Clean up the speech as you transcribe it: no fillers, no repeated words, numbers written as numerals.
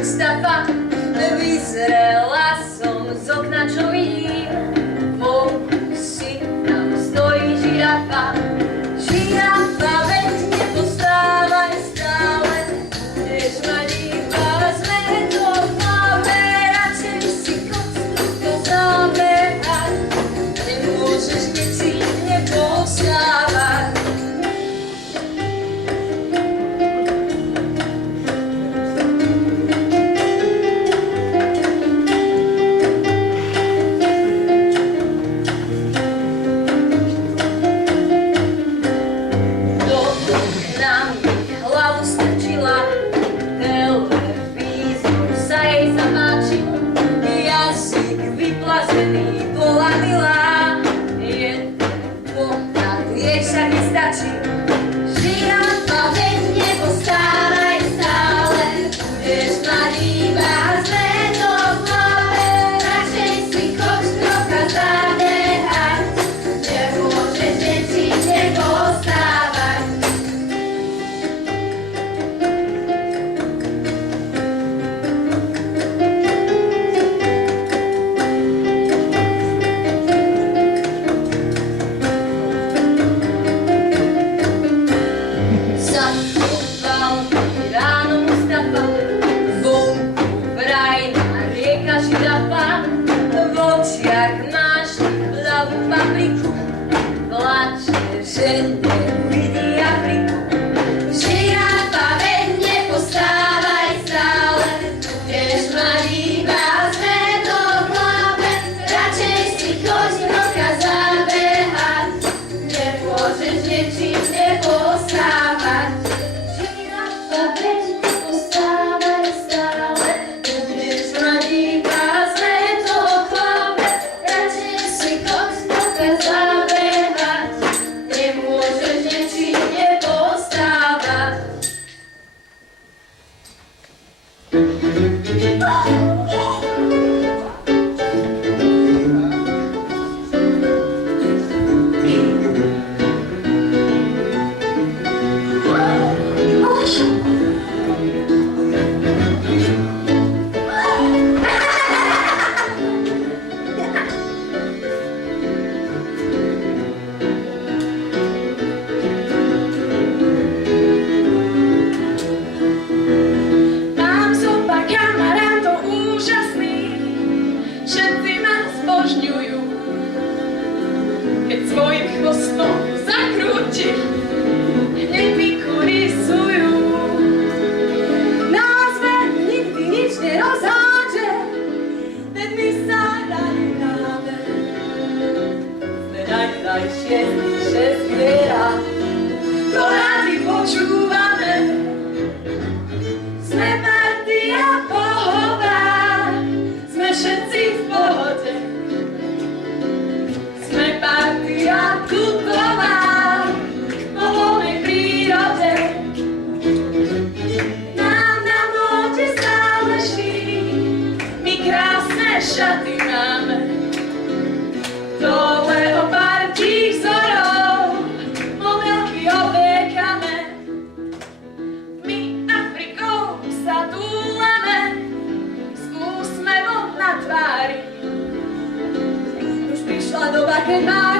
Mustafa, vyzrela som z okna, čo vidím. Vonku si tam stojí žirafa. Žirafa, veď nepostávaj stále, budeš mať iba zmeto v hlave. Radšej si kocku zabehať, nemôžeš necítne postávať. Bola milá, jeden pohľad jej však nestačí. Žirafa, veď nepostávaj stále, budeš mať iba zmeto v hlave. Radšej si choď trocha zabehať, nemôžeš nečine postávať. Žirafa, v očiach máš ľavú papriku, plače, že nevidí Afriku. Žirafa, veď nepostávaj stále, budeš mať iba zmeto v hlave. Radšej si choď trocha zabehať, nemôžeš nečine postávať. Žirafa, veď nepostávaj stále, budeš mať iba keď svojim chvostom zakrúti, hneď vykurisujú. Nás veď nikdy nič nerozhádže, veď my sa radi máme. Sme najkrajšie z nich zviera, to radi počúvame. Sme partia pohoda, sme všetci v pohode. Partia tutová po voľnej prírode. Nám na móde záleží, my krásne šaty máme. Dole o pár tých vzorov modelky obliekame. My Afrikou sa túlame s úsmevom na tvári. Doba, keď máš